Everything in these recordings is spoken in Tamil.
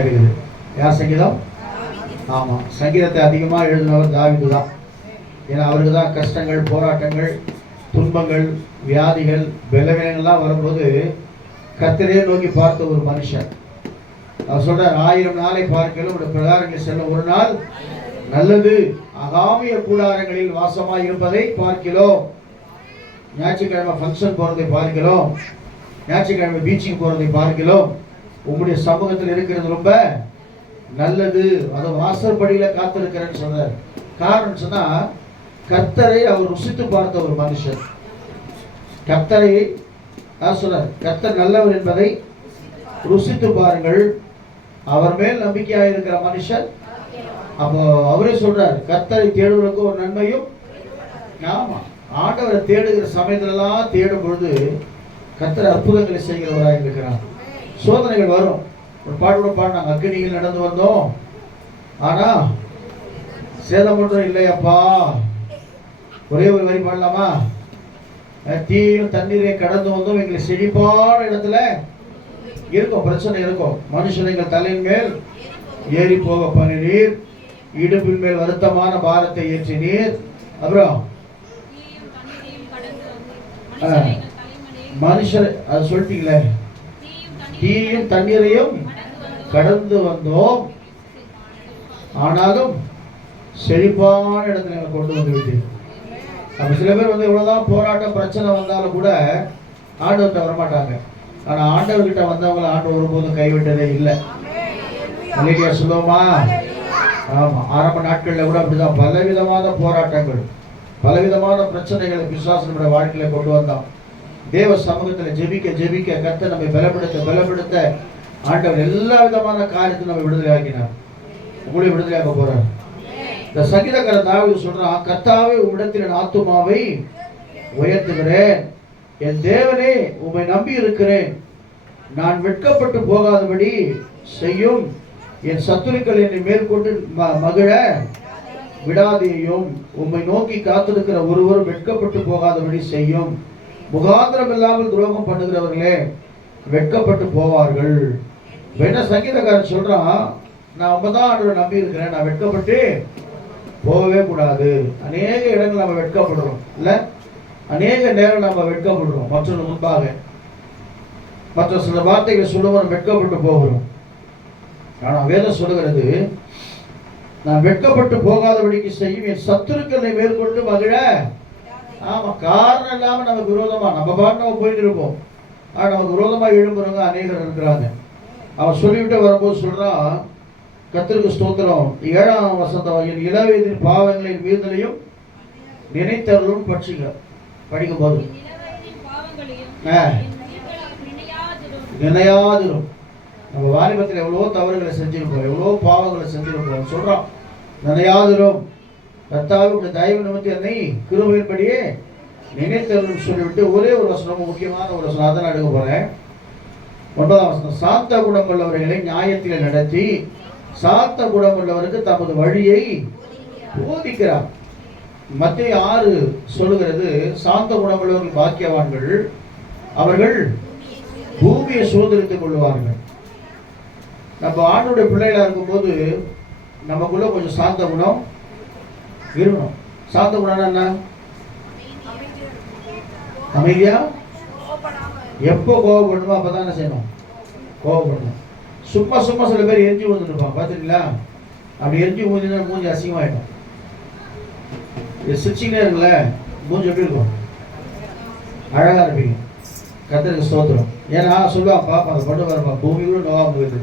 இருக்குது யார் சங்கீதம்? ஆமாம் சங்கீதத்தை அதிகமாக எழுதினவர் தாவிது தான். ஏன்னா அவருக்கு தான் கஷ்டங்கள் போராட்டங்கள் துன்பங்கள் வியாதிகள் பலவீனங்கள்லாம் வரும்போது கர்த்தரையே நோக்கி பார்த்த ஒரு மனுஷன். அவர் சொல்கிறார் ஆயிரம் நாளை பார்க்கலும் உடைய பிரகாரங்கள் செல்ல ஒரு நாள் நல்லது அகாமிய கூடாரங்களில் வாசமாக இருப்பதை பார்க்கிறோம். ஞாயிற்றுக்கிழமை ஃபங்க்ஷன் போகிறதை பார்க்கிறோம். ஞாயிற்றுக்கிழமை பீச்சுக்கு போகிறதை பார்க்கிறோம். உங்களுடைய சமூகத்தில் இருக்கிறது ரொம்ப நல்லது. அது வாசற்படியில் காத்திருக்கிறேன்னு சொன்னார். காரணம் சொன்னால் கர்த்தரை அவர் ருசித்து பார்த்த ஒரு மனுஷன் கர்த்தரை நான் சொல்றார் கர்த்தர் நல்லவர் என்பதை ருசித்து பாருங்கள். அவர் மேல் நம்பிக்கையாக இருக்கிற மனுஷன் அப்போ அவரே சொல்றார் கர்த்தரை தேடுவதற்கு ஒரு நன்மையும் ஆமா ஆண்டவரை தேடுகிற சமயத்திலலாம் தேடும் பொழுது கர்த்தர் அற்புதங்களை செய்கிறவராக இருக்கிறார். சோதனைகள் வரும். ஒரு பாட்டு பாடினாங்க அக்னியில் நடந்து வந்தோம். ஆனா சேதம் ஒன்றும் இல்லையப்பா. ஒரே ஒரு வரி பாடலாமா? தீயும் தண்ணீரை கடந்து வந்தோம். எங்களை செழிப்பான இடத்துல இருக்கும் பிரச்சனை இருக்கும். மனுஷன் எங்கள் தலையின் மேல் ஏறி போக பண்ணினீர். இடுப்பின் மேல் வருத்தமான பாரத்தை ஏற்றினீர். அப்புறம் மனுஷர் அது சொல்லிட்டீங்களே. கீழே தண்ணீரையும் கடந்து வந்தோம். ஆனாலும் செழிப்பான இடத்துல எங்களை கொண்டு வந்து விட்டீர் அப்ப சில பேர் வந்து எவ்வளவுதான் போராட்டம் பிரச்சனை வந்தாலும் கூட ஆண்டவர்கிட்ட வரமாட்டாங்க. ஆனா ஆண்டவர்கிட்ட வந்தவங்களை ஆண்டு ஒருபோதும் கைவிட்டதே இல்லை. இல்லையா சொல்லுவோமா? ஆமா ஆரம்ப நாட்கள்ல கூட அப்படிதான். பலவிதமான போராட்டங்கள் பலவிதமான பிரச்சனைகளை விசுவாசனுடைய வாழ்க்கையில கொண்டு வந்தோம் தேவ சமூகத்தில் ஜெபிக்க ஜெபிக்க கத்த நம்மை பலப்படுத்த பலப்படுத்த. ஆண்டவர் எல்லா விதமான காரியத்தையும் நம்ம விடுதலை ஆக்கினார் உங்களையும் விடுதலையாக்க போறார். இந்த சங்கீதக்கார தாவது சொல்றான் கர்த்தாவே உம்மிடத்தில் ஆத்துமாவை உயர்த்துகிறேன். என் தேவனே உம்மை நம்பி இருக்கிறேன். நான் வெட்கப்பட்டு போகாதபடி செய்யும். என் சத்துருக்கள் என்னை மேற்கொண்டு ம- மகிழ விடாதேயும். உம்மை நோக்கி காத்திருக்கிற ஒருவரும் வெட்கப்பட்டு போகாதபடி செய்யும். முகாந்திரம் இல்லாமல் துரோகம் பண்ணுகிறவர்களே வெட்கப்பட்டு போவார்கள். என்ன சங்கீதக்காரன் சொல்றான் நான் ஐம்பதாம் ஆண்டு நம்பி இருக்கிறேன் நான் வெட்கப்பட்டு போகவே கூடாது. அநேக இடங்கள் நம்ம வெட்கப்படுறோம். இல்ல? அநேக நேரம் நம்ம வெட்கப்படுறோம் மற்றொரு முன்பாக. மற்ற சில வார்த்தைகளை சொல்லுவோம் வெட்கப்பட்டு போகிறோம். ஆனா வேதம் சொல்லுகிறது நான் வெட்கப்பட்டு போகாதபடிக்கு செய்யும் என் சத்துருக்களை மேற்கொண்டு மகிழ ஆமா காரணம் இல்லாம நமக்கு விரோதமா நம்ம பாட்டு நம்ம போயிட்டு இருப்போம். ஆனா நமக்கு விரோதமா எழும்புறவங்க அநேகர் இருக்கிறாங்க. அவன் சொல்லிவிட்டு வரும்போது சொல்றான் கத்திற்கு ஸ்தோத்திரம். ஏழாம் வசந்தம் என் இளவயதின் பாவங்களின் மீதலையும் நினைத்தருளும் பட்சிக படிக்கும் போது நினையாதிரும். நம்ம வாலிபத்தில் எவ்வளோ தவறுகளை செஞ்சிருப்போம் எவ்வளோ பாவங்களை செஞ்சிருப்போம். சொல்றோம் நினையாதிரும். கர்த்தாவுடைய தயவு நிமித்தி என்னை கிருபையின்படியே நினைத்தருளும் சொல்லிவிட்டு ஒரே ஒரு வசனம் முக்கியமான ஒரு வசனம். அதை நான் எடுக்க போகிறேன் ஒன்பதாம் வசனம் சாந்த குணம் உள்ளவர்களை நியாயத்தில் நடத்தி சாத்த குணம் உள்ளவருக்கு தமது வழியை போதிக்கிறார். மத்திய ஆறு சொல்லுகிறது சாந்த குணமுள்ளவர்கள் பாக்கியவான்கள் அவர்கள் பூமியை சோதரித்துக் கொள்வார்கள் நம்ம ஆண்டுடைய பிள்ளைகளாக இருக்கும்போது நமக்குள்ள கொஞ்சம் சாந்த குணம் இருக்கணும் சாந்த குணம்னா என்ன? அமைதியா? எப்போ கோவப்படணுமோ அப்பதான் என்ன செய்யணும்? கோவப்படணும். சும்மா சும்மா சில பேர் எரிஞ்சு வந்துருப்பான் பார்த்துங்களா அப்படி எரிஞ்சு மூஞ்சினா மூஞ்சி அசிங்கமாயிடும். இது சிரிச்சிங்களே இருக்குல்ல மூஞ்சி எப்படி இருக்கும்? அழகா இருப்பீங்க. கத்தருக்கு ஸ்தோத்திரம். ஏன்னா சொல்லுவான் பாப்பா அந்த பொண்ணு பாருப்பா பூமி கூட நோவாம போகுது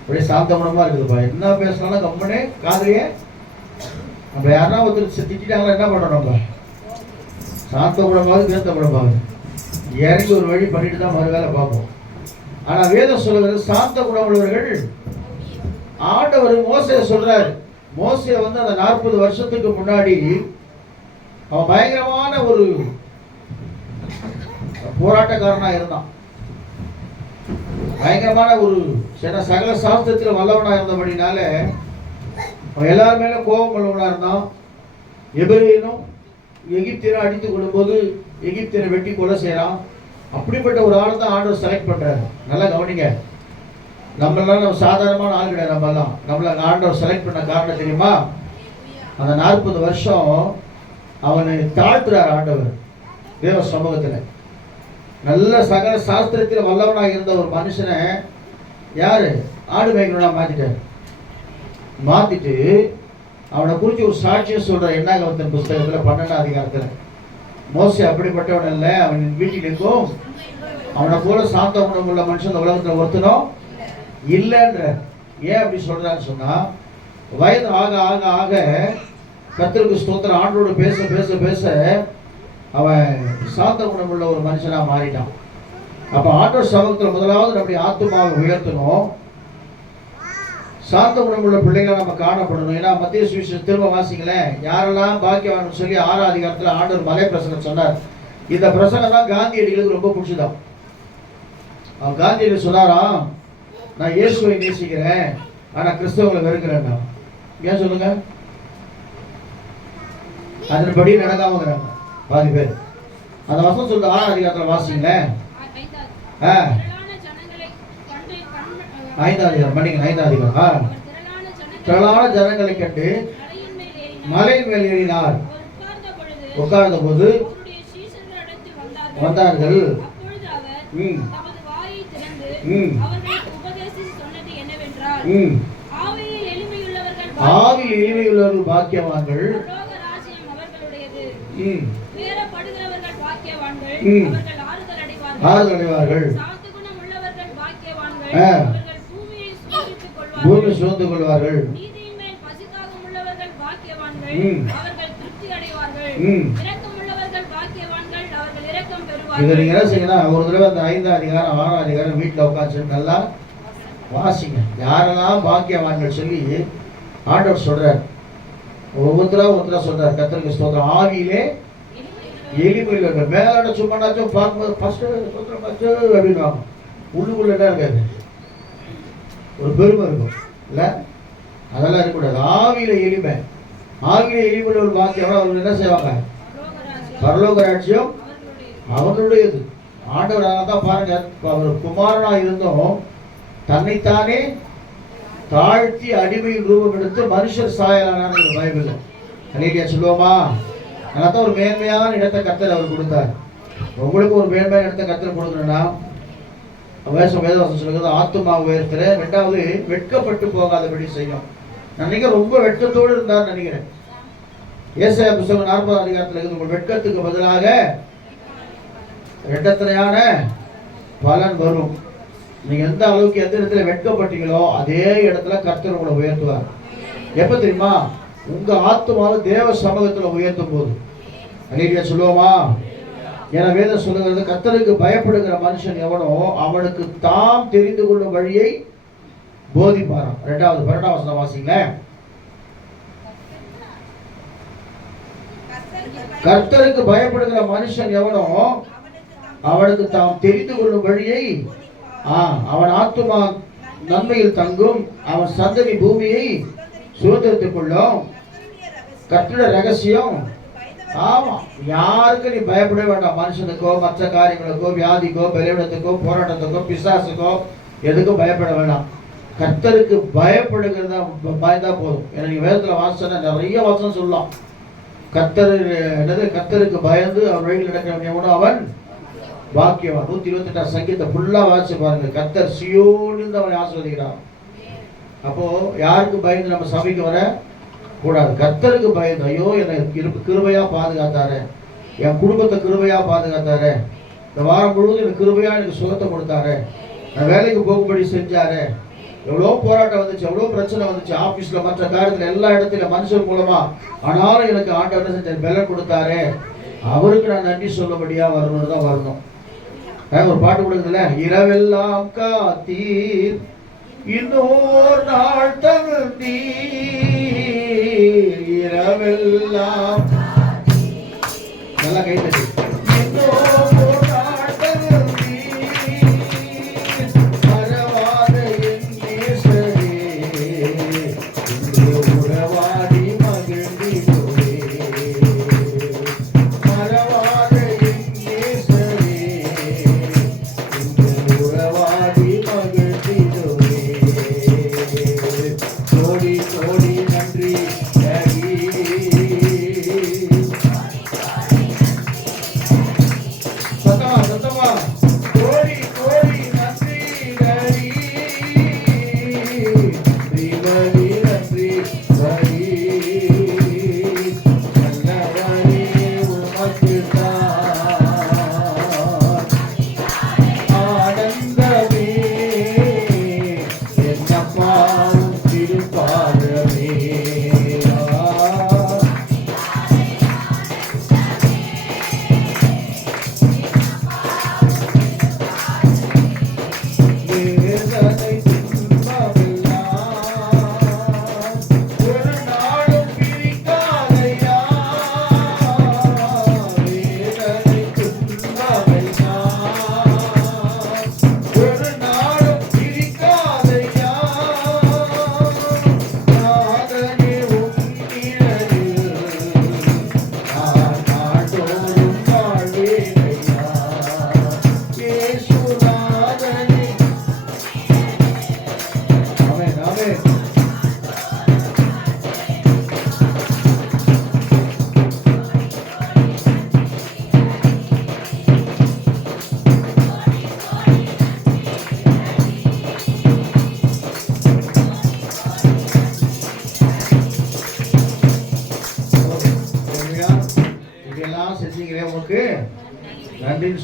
அப்படியே சாந்த குணமா இருக்குதுப்பா. என்ன பேசினாலும் கம்மனே காதலியே நம்ம யாருன்னா ஒருத்தர் திட்டாங்களா என்ன பண்ணணும் நம்ம? சாந்த குணமாவது இறங்கி ஒரு வழி பண்ணிட்டு தான் மறு வேலை பார்ப்போம். ஆனால் வேதம் சொல்லுகிறது சாந்த குணம் உள்ளவர்கள் ஆண்டவர் மோசையை சொல்கிறார் மோசையை வந்து அந்த நாற்பது வருஷத்துக்கு முன்னாடி அவன் பயங்கரமான ஒரு போராட்டக்காரனாக இருந்தான். பயங்கரமான ஒரு சில சகல சாஸ்திரத்தில் வல்லவனாக இருந்தபடினால அவன் எல்லார் மேலே கோபம் உள்ளவனாக இருந்தான். எபிரேனும் எகிப்தியரை அடித்து கொள்ளும்போது எகிப்தியரை வெட்டி கொலை செய்கிறான் அப்படிப்பட்ட ஒரு ஆளை தான் ஆண்டவர் செலக்ட் பண்ணுறாரு நல்லா கவனிங்க. நம்மளால நம்ம சாதாரணமான ஆள் கிடையாது நம்மலாம் நம்மள ஆண்டவர் செலக்ட் பண்ண காரணம் தெரியுமா? அந்த நாற்பது வருஷம் அவனை தாழ்த்துறார் ஆண்டவர். தேவ சமூகத்தில். நல்ல சகல சாஸ்திரத்தில் வல்லவனாக இருந்த ஒரு மனுஷனை யார்? ஆடு மேய்க்கணும்னா மாற்றிட்டார் மாத்திட்டு அவனை குறித்து ஒரு சாட்சியம் சொல்ற எண்ணாகவத்தன் புஸ்தகத்துல பன்னெண்டாம் அதிகாரத்துல. மோசே அப்படிப்பட்டவன் இல்லை அவன் வீட்டில் இருக்கும். அவனை போல சாந்த குணம் உள்ள மனுஷன் இந்த உலகத்தில் ஒருத்தனும் இல்லைன்ற. ஏன் அப்படி சொல்றான்னு சொன்னா வயது ஆக ஆக ஆக கத்திற்கு ஸ்தோத்திரம். ஆண்டோடு பேச பேச பேச அவன் சாந்த குணம் உள்ள ஒரு மனுஷனாக மாறிட்டான். அப்போ ஆண்டோர் சமூகத்தில் முதலாவது நம்முடைய ஆத்மாவை உயர்த்தணும். சாந்த குணமுள்ள பிள்ளைகளை நம்ம காணப்படணும். ஏன்னா மத்திய சுவிசேஷம் திரும்ப வாசிங்களேன் யாரெல்லாம் பாக்கியவான் சொல்லி ஆறு அதிகாரத்தில் ஆண்டவர் மலை பிரசங்கம் சொன்னார். இந்த பிரசனம் தான் காந்தியடிகளுக்கு ரொம்ப பிடிச்சதான் அவன் காந்தியடி சொன்னாராம் நான் இயேசுவை நேசிக்கிறேன். ஆனால் கிறிஸ்தவங்களை வெறுக்கிறேன் ஏன் சொல்லுங்க? அதன்படி நடக்காமங்கிறாங்க. பாதி பேர். அந்த வசம் சொல்லுங்க ஆறு அதிகாரத்தில் வாசிங்களேன். ஆ. அதிகாரம் ஆ. அவர் திரளான ஜனங்களை கண்டு மேல் மேல் ஏறினார் உட்கார்ந்த போது வந்தார்கள். ம். ம். ம். ஆவியில் எளிமையுள்ளவர்கள் ஆவில் இனிமையுள்ளவர்கள் பாக்கியவான்கள். ம். ஆறுதல் அடைவார்கள். ஆ. பூமி சுமந்து கொள்வார்கள். நீங்க என்ன செய்யணும் ஒரு தடவை அந்த ஐந்தாம் அதிகாரம் ஆறாம் அதிகாரம் வீட்டில் உட்காந்து நல்லா வாசிங்க. யாரெல்லாம் பாக்கியவான்கள் சொல்லி ஆண்டவர் சொல்றார். ஒவ்வொருத்தரா ஒருத்தரா சொல்றார். கத்தருக்கு ஸ்தோத்திரம். ஆவியிலே எளிமையில் மேலாட சும்மானாச்சும் பார்க்கும்போது ஃபர்ஸ்ட் அப்படின்வாங்க உள்ளுக்குள்ள இருக்காது? ஒரு பெருமை இருக்கும். இல்லை? அதெல்லாம் இருக்கக்கூடாது ஆவியில எளிமை. ஆவியில எளிமையில் ஒரு பாக்கியம் அவங்க என்ன செய்வாங்க? பரலோக ராஜ்யம் பரலோக ராஜ்யம் அவனுடையது ஆண்டவராக தான் பாருங்க அவர் குமாரனாக இருந்தோம். தன்னைத்தானே தாழ்த்தி அடிமையின் ரூபம் எடுத்து மனுஷர் சாயலானார் பைபிள் அன்னைக்கு சொல்லுவோமா? அதனால தான் ஒரு மேன்மையான இடத்தை கத்தர் அவர் கொடுத்தார். உங்களுக்கு ஒரு மேன்மையான இடத்தை கத்தர் கொடுக்கணும்னா வேஷம் வேதவாசம் சொல்லுகிறது ஆத்துமா உயர்த்துற ரெண்டாவது வெட்கப்பட்டு போகாதபடி செய்யும். நினைக்கிறேன் ரொம்ப வெட்கத்தோடு இருந்தார் நினைக்கிறேன். ஏசாயா புஸ்தகம் நாற்பதாம் அதிகாரத்தில் இருக்குது உங்கள் வெட்கத்துக்கு பதிலாக ரெட்டத்தனையான பலன் வரும். நீங்க எந்த அளவுக்கு எந்த இடத்துல வெட்கப்பட்டீங்களோ அதே இடத்துல கர்த்தர் உங்களை உயர்த்துவார். எப்ப தெரியுமா? உங்க ஆத்மாவை தேவ சமூகத்துல உயர்த்தும் போது அநீதியா சொல்லுவோமா? ஏன்னா வேதம் சொல்லுகிறது கர்த்தருக்கு பயப்படுகிற மனுஷன் எவனோ அவனுக்கு தாம் தெரிந்து கொள்ளும் வழியை போதிப்பாராம். ரெண்டாவது பன்னெண்டாம் வசனம் வாசிங்களேன் கர்த்தருக்கு பயப்படுகிற மனுஷன் எவனோ அவனுக்கு தாம் தெரிந்து கொள்ளும் வழியை ஆ, அவன் ஆத்துமா நன்மையில் தங்கும் அவன் சந்ததி பூமியை சுதந்திரத்துக் கொள்ளும். ரகசியம் ஆமா. யாருக்கு நீ பயப்பட வேண்டாம். மனுஷனுக்கோ மற்ற காரியங்களுக்கோ வியாதிக்கோ பலவீனத்துக்கோ போராட்டத்துக்கோ பிசாசுக்கோ எதுக்கும் பயப்பட வேண்டாம். கர்த்தருக்கு பயப்படுகிறதா பயந்தா போதும். ஏன்னா நீங்க வேதத்துல வாசனை நிறைய வாசனை சொல்லலாம். கர்த்தர் என்னது? கர்த்தருக்கு பயந்து அவர் வழியில் நடக்கிறவங்க கூட அவன் பாக்கியவன். நூத்தி இருபத்தி எட்டாம் சங்கீதத்தை ஃபுல்லா வாசிச்சு பாருங்க. கர்த்தர் சியோனிருந்து அவனை ஆஸ்வதிக்கிறான் அப்போ யாருக்கு பயந்து நம்ம சபைக்கு வர? கூடாது. கர்த்தருக்கு பயந்து ஐயோ என்னை கிருப- கிருபையா பாதுகாத்தாரு. என் குடும்பத்தை கிருபையா பாதுகாத்தாரு. இந்த வாரம் முழுவதும் எனக்கு கிருபையா எனக்கு சுகத்தை கொடுத்தாரு. நான் வேலைக்கு போகும்படி செஞ்சாரு. எவ்வளோ போராட்டம் வந்துச்சு எவ்வளோ பிரச்சனை வந்துச்சு. ஆஃபீஸில் மற்ற காரியத்தில் எல்லா இடத்துல மனுஷன் மூலமாக ஆனாலும் எனக்கு ஆண்டவர் செஞ்சார்? பலன் கொடுத்தாரு. அவருக்கு நான் நன்றி சொல்லபடியாக வரணும் தான் வரணும். ஒரு பாட்டு கொடுக்குதுல இரவெல்லாம் காத்தீர் இன்னொரு நாள் தகுந்தீர். இரவெல்லாம் நல்லா கை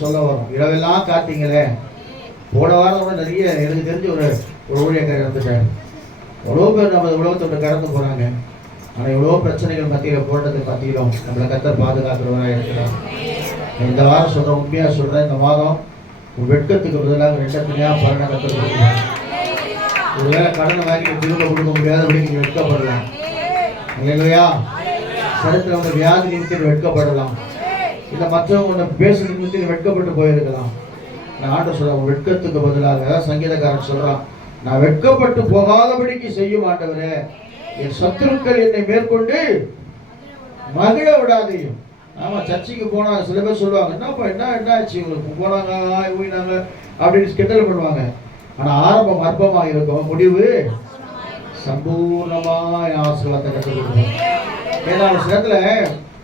சொல்ல வரும். இரவெல்லாம் காத்தீங்களே போன வாரம் கூட நிறைய எனக்கு தெரிஞ்ச ஒரு ஒரு ஊழியக்காரர் இருந்துட்டார் எவ்வளோ பேர் நம்ம உலகத்தோட கடந்து போகிறாங்க ஆனால் எவ்வளோ பிரச்சனைகள் மத்தியில் போட்டது மத்தியிலும் நம்மளை கத்தர் பாதுகாக்கிறவராக இருக்கிறார். இந்த வாரம் சொல்கிறேன் உண்மையாக சொல்கிறேன் இந்த மாதம் ஒரு வெட்கத்துக்கு பதிலாக ரெண்டத்துலையாக பலனை கத்தர் ஒருவேளை கடனை வாங்கி திரும்ப கொடுக்க முடியாதபடி நீங்கள் வெட்கப்படலாம். இல்லையா சரித்திரம் வியாதி நிமித்தம் வெட்கப்படலாம். இல்லை மற்றவங்க ஒன்று பேச வெட்கப்பட்டு போயிருக்கலாம். நான் ஆட்ட சொல்கிறேன் வெட்கத்துக்கு பதிலாக சங்கீதக்காரன் சொல்கிறான் நான் வெட்கப்பட்டு போகாதபடிக்கு செய்யும் ஆண்டவரே. என் சத்துருக்கள் என்னை மேற்கொண்டு மகிழ விடாதையும் ஆமாம் சர்ச்சைக்கு போனால் சில பேர் சொல்லுவாங்க என்னப்பா என்ன என்ன ஆச்சு? உங்களுக்கு போனாங்க போயினாங்க அப்படின்னு கிண்டல் பண்ணுவாங்க. ஆனால் ஆரம்பம் அற்பமாக இருக்கும். முடிவு? சம்பூர்ணமாக ஆசீர்வாதத்தை கற்றுக் கொடுக்கணும். ஏன்னா ஒரு சிலத்துல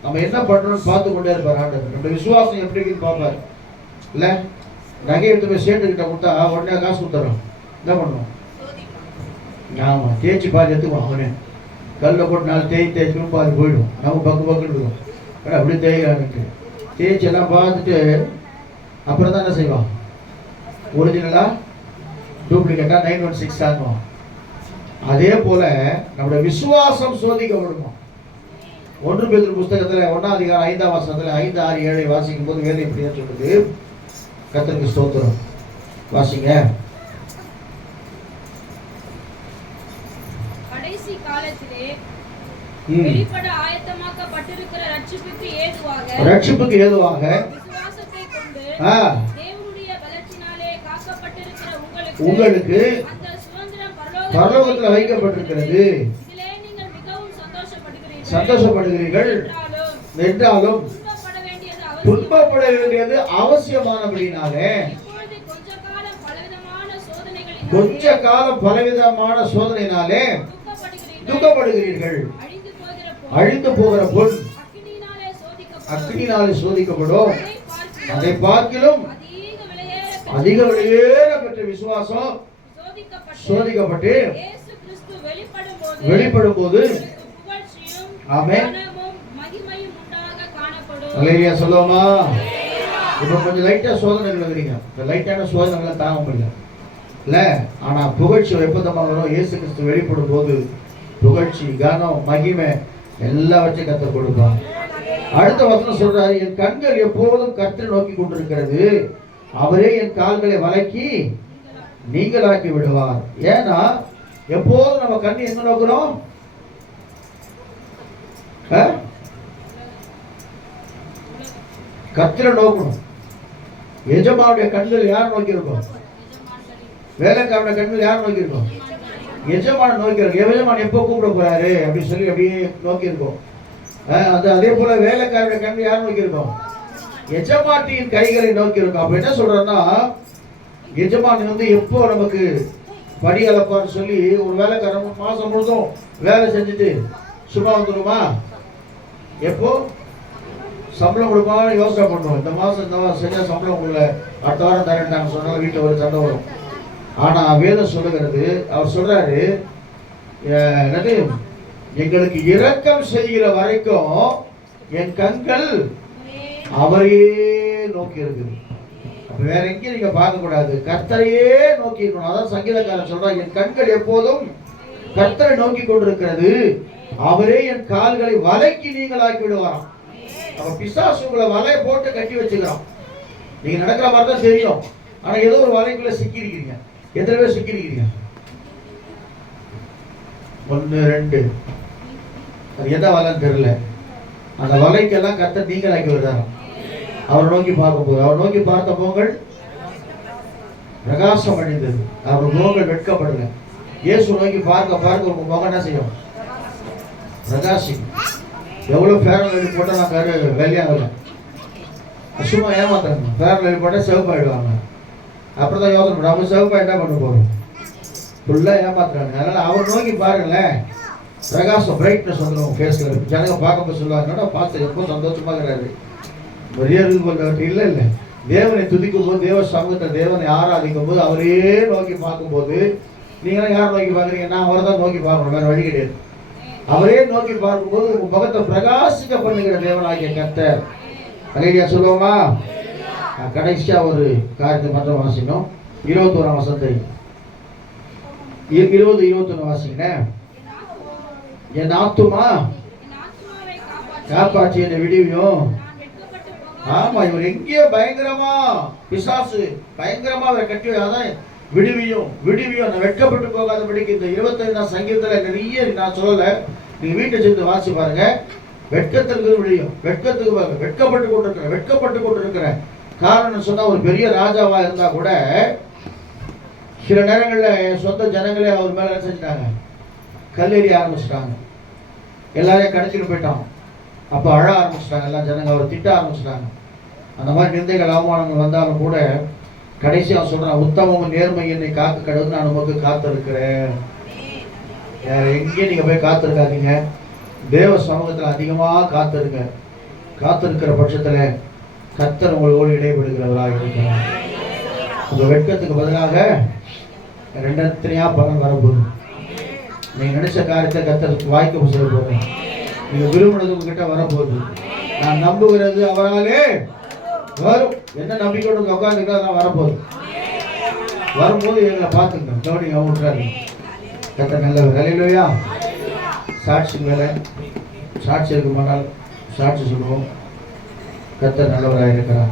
நம்ம என்ன பண்றோம்னு பார்த்து கொண்டே இருப்பார் ஆண்டவர். நம்ம விசுவாசம் எப்படி இருக்குன்னு பார்ப்பார். இல்ல? நகை எடுத்து போய் சேட்டு கிட்ட கொடுத்தா உடனே காசு கொடுத்துறோம் என்ன பண்ணுவோம் ஆமா தேய்ச்சி பாதி எடுத்துக்குவோம் அவனே. கல்ல போட்டு நாலு தேய் தேய்ச்சி பாதி போயிடும். நம்ம பக்கு பக்குன்னு இருக்கும் ஆனா அப்படி தேய்ச்சி எல்லாம் பார்த்துட்டு அப்புறம் தான் என்ன செய்வான்? ஒரிஜினலா டூப்ளிகேட்டா நைன் ஒன் சிக்ஸ் ஆகும் அதே போல நம்மளோட விசுவாசம் சோதிக்கப்படுமா ஒன்று பேர் புஸ்தகத்துல ஒன்னாம் அதிகாரம் ஐந்தாம் வசனத்துல ஐந்து ஆறு ஏழை வாசிக்கும் போது வேலை இப்படியா சொல்லுது. கத்தருக்கு ஸ்தோத்திரம். வாசிங்க. கடைசி காலத்திலே. வெளிப்பட ஆயத்தமாக்கப்பட்டிருக்கிற ரட்சிப்புக்கு ஏதுவாக ரட்சிப்புக்கு ஏதுவாக? விசுவாசத்தை கொண்டு ஆ, தேவனுடைய பலத்தினாலே காக்கப்பட்டிருக்கிற உங்களுக்கு உங்களுக்கு பரலோகத்துல வைக்கப்பட்டிருக்கிறது. சந்தோஷப்படுகிறீர்கள். என்றாலும் துன்பப்பட வேண்டியது அவசியமானபடினாலே கொஞ்ச காலம் பலவிதமான சோதனையினாலே துக்கப்படுகிறீர்கள். அழிந்து போகிற பொன் அக்னினாலே சோதிக்கப்படும். அதை பார்க்கிலும் அதிக விலையேற பெற்ற விசுவாசம் சோதிக்கப்பட்டு வெளிப்படும் போது ஆமென். அலையா சொல்லுவோமா? இப்போ கொஞ்சம் லைட்டா சோதனை எழுதுறீங்க. இந்த லைட்டான சோதனைகளை தாங்க முடியல இல்ல? ஆனா புகழ்ச்சி எப்பதமாக வரும். இயேசு கிறிஸ்து வெளிப்படும் போது புகழ்ச்சி கனம் மகிமை எல்லாவற்றையும் கத்த கொடுப்பான் அடுத்த வசனம் சொல்றாரு என் கண்கள் எப்போதும் கர்த்தரை நோக்கி கொண்டிருக்கிறது. அவரே என் கால்களை வளைக்கி நீங்களாக்கி விடுவார். ஏன்னா எப்போதும் நம்ம கண் எங்க நோக்கிறோம்? ஆ? நோக்கணும் எஜமானுடைய கண்கள் யார் நோக்கியிருக்கோம் வேலைக்காரனுடைய கண்கள் யார் நோக்கியிருக்கோம் எஜமான நோக்கியிருக்கோம் எஜமான் எப்போ கூப்பிட போறாரு அப்படின்னு சொல்லி அப்படியே நோக்கியிருக்கோம் அது அதே போல வேலைக்காரனுடைய கண்கள் யார் நோக்கியிருக்கோம் எஜமாட்டியின் கைகளை நோக்கியிருக்கோம் அப்ப என்ன சொல்றேன்னா எஜமான் வந்து எப்போ நமக்கு படி அளப்பான்னு சொல்லி ஒரு வேலைக்காரன் மாசம் முழுதும் வேலை செஞ்சுட்டு சும்மா வந்துடுமா எப்போ? சம்பளம் கொடுப்பா யோசனை பண்ணுவோம் இந்த மாதம் இந்த மாதம் செஞ்சால் சம்பளம் கொடுக்கல. அடுத்த வாரம் தரேன்ட்டாங்க சொன்னால் வீட்டில் ஒரு சண்டை வரும். ஆனால் வேதம் சொல்லுகிறது அவர் சொல்கிறாரு என்னது எங்களுக்கு இரக்கம் செய்கிற வரைக்கும் என் கண்கள் அவரையே நோக்கி இருக்குது. வேற எங்கேயும் நீங்க பார்க்க கூடாது. கர்த்தரையே நோக்கி இருக்கணும். அதான் சங்கீதக்காரன் சொல்றான் என் கண்கள் எப்போதும் கர்த்தரை நோக்கி கொண்டிருக்கிறது. அவரே என் கால்களை வலைக்கு நீங்களாக்கி விடுவாராம் அப்ப பிசாசு உங்களை வலையை போட்டு கட்டி வச்சுக்கிறான். நீங்க நடக்கிற மாதிரி தான் தெரியும். ஆனா ஏதோ ஒரு வலைக்குள்ள சிக்கிருக்கிறீங்க எத்தனை பேர் சிக்கிருக்கிறீங்க ஒன்று ரெண்டு. அது எந்த வலைன்னு தெரியல. அந்த வலைக்கெல்லாம் கத்த நீங்களாக்கி விடுறாராம். அவரை நோக்கி பார்க்கும்போது அவர் நோக்கி பார்த்த போங்கள் பிரகாசம் அடைந்தது. அவர் முகங்கள் வெட்கப்படல. இயேசு நோக்கி பார்க்க பார்க்க உங்க முகம் என்ன செய்யும்? பிரகாசிக்கும் எவ்வளவு ஃபேரல் லெடி போட்டால் நான் கரு வெள்ளையாகல சும்மா ஏமாத்துறாங்க ஃபேரல் எழுதி போட்டால் செவப்பாயிடுவாங்க அப்புறம் தான் யோசனை பண்ணும் அவன் செவப்பாயிட்டா பண்ண போகிறோம் ஃபுல்லாக ஏமாத்துறாங்க. அதனால் அவர் நோக்கி பாருங்களேன். பிரகாசம் பிரைட்னஸ் வந்துடும் ஃபேஸில் ஜனங்க பார்க்கும்போது சொல்லுவாங்க பார்த்து? எப்போ சந்தோஷமாக இருக்கிறாரு? மரியாதை கொண்டவர் இல்லை இல்லை. தேவனை துதிக்கும் போது தேவ சமூகத்தை தேவனை ஆராதிக்கும் போது அவரே நோக்கி பார்க்கும்போது நீங்களாம் யார் நோக்கி பார்க்குறீங்க? நான் அவரை தான் நோக்கி பார்க்கணும். வேறு வழி கிடையாது. அவரே நோக்கி பார்க்கும்போது உங்க முகத்தை பிரகாசிக்க பண்ணுகிற தேவனாகிய கர்த்தர். அலையா சொல்லுவோமா? கடைசியா ஒரு காரியத்தை மட்டும் வாசிக்கணும். இருபத்தோராம் வசந்தை இருபது இருபத்தொன்னு வாசிங்க. என் ஆத்துமா என் ஆத்துமாவை காப்பாற்றி என்னை விடுவியும் ஆமா இவர் எங்கேயோ பயங்கரமா பிசாசு பயங்கரமா அவரை கட்டி அதான் விடுவியும் விடுவியும். நான் வெட்கப்பட்டு போகாதபடிக்கு இந்த இருபத்தைந்தாம் சங்கீதத்தில் நிறைய நான் சொல்லலை. நீங்கள் வீட்டை சேர்ந்து வாசி பாருங்க. வெட்கத்திற்கு விழியும் வெட்கத்துக்கு பாருங்க வெட்கப்பட்டு கொண்டிருக்கிற வெட்கப்பட்டு கொண்டிருக்கிற காரணம் சொன்னால் ஒரு பெரிய ராஜாவா இருந்தா கூட சில நேரங்களில் என் சொந்த ஜனங்களே அவர் மேலே என்ன செஞ்சுட்டாங்க? கல்லெறி ஆரம்பிச்சிட்டாங்க. எல்லாரையும் கடைச்சிட்டு போயிட்டான். அப்போ அழ ஆரம்பிச்சிட்டாங்க. எல்லாம் ஜனங்க அவரை திட்ட ஆரம்பிச்சிட்டாங்க. அந்த மாதிரி நிந்தைகள் அவமானங்கள் வந்தாலும் கூட கடைசி அவன் சொல்றான் உத்தமம் நேர்மை என்னை காக்க கடவுள் நான் உமக்கு காத்திருக்கிறேன். வேற எங்கேயும் நீங்க போய் காத்திருக்காதீங்க. தேவ சமூகத்துல அதிகமா காத்திருங்க. காத்திருக்கிற பட்சத்துல கத்தர் உங்களோடு இடைபெடுகிறவராக இருக்கிறார். உங்க வெட்கத்துக்கு பதிலாக ரெண்டத்தினையா பணம் வரப்போகுது. நீங்க நினைச்ச காரியத்தை கத்தருக்கு வாய்க்க சொல்ல போறேன். நீங்க விரும்பினது உங்ககிட்ட வரப்போகுது. நான் நம்புகிறது அவராலே. வரும். என்ன நம்பிக்கையோடு உட்காந்துக்கிட்டா நான் வரப்போகுது. வரும்போது எங்களை பார்த்துங்க கவனிங்க விட்றாரு கத்த நல்ல வேலையிலையா சாட்சி மேலே சாட்சி இருக்குமானால் சாட்சி சொல்லுவோம். கத்த நல்லவராக இருக்கிறான்